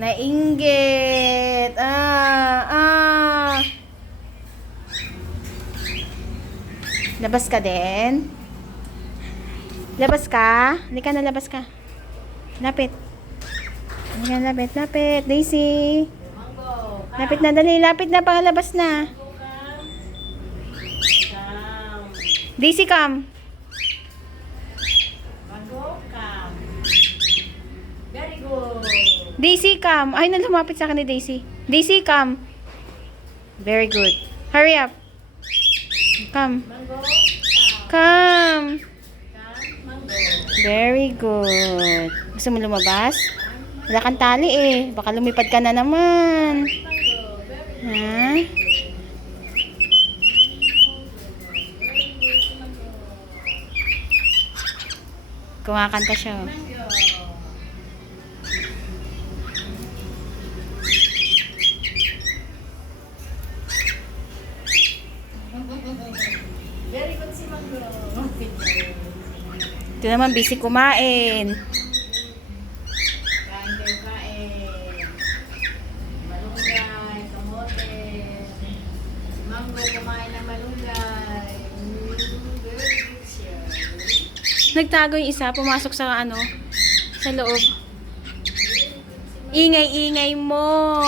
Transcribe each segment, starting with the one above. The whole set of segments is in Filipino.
Nainggit. Labas ka din? Labas ka? Hindi ka na, labas ka. Lapit. Hindi ka, lapit. Daisy. Lapit na, dali. Lapit na, pangalabas na. Daisy, come. Very good. Daisy, come. Ay, na lumapit sa akin ni Daisy. Daisy, come. Very good. Hurry up. Come. Mango. Come. Mango. Very good. Gusto mo lumabas? Wala kang tali eh. Baka lumipad ka na naman. Ha? Kumakanta siya. Very good si Mango. Ito naman busy kumain. Kain kayo kain. Malunggay, kamote. Si Mango kumain ng malunggay. Very good siya. Nagtago yung isa, pumasok sa sa loob. Ingay-ingay mo.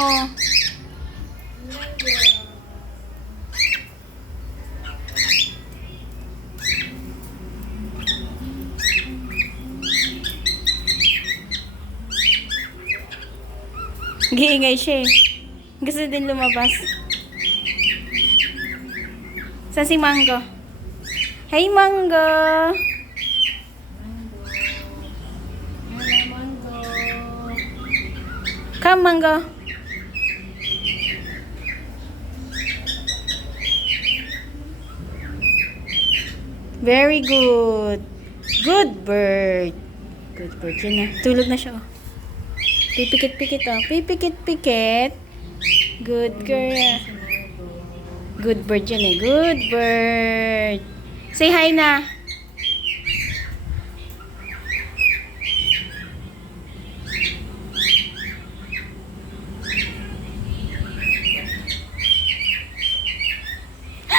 Giingay siya eh. Gusto din lumabas. Saan si Mango? Hey Mango! Mango. Come Mango! Very good. Good bird. Good bird. Yun na. Tulog na siya. Oh. Pipikit-pikit oh. Pipikit-pikit. Good girl. Good bird yun eh. Good bird. Say hi na.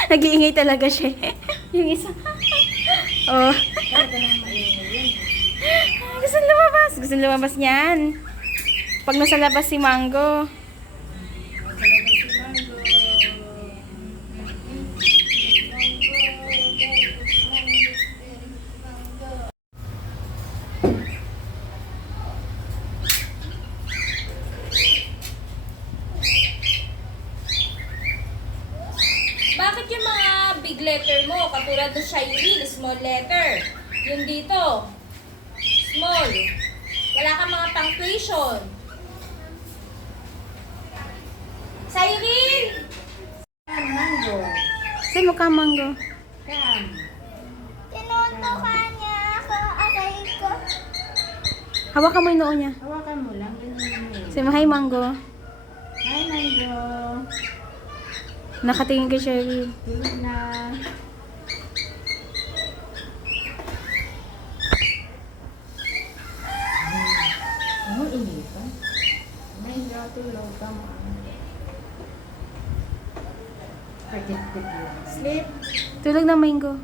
Nag-iingay talaga siya. Yung isa. Oh. Gusto lumabas. Gusto lumabas niyan. Pag nasa labas si Mango. Bakit yung mga big letter mo, katulad ng Shireen, small letter? Yung dito, small. Wala kang mga punctuation. Shireen! Mango. Say mo ka Mango. Come. Tinutukan niya ako aray ko. Hawakan mo yung noo niya. Hawakan mo lang. Say mo hi Mango. Hi, Mango. Nakatingin kay Sherry. Tulog na. Ano inipan? Mango, tulog ka mo. Sleep. Tulog na Mango.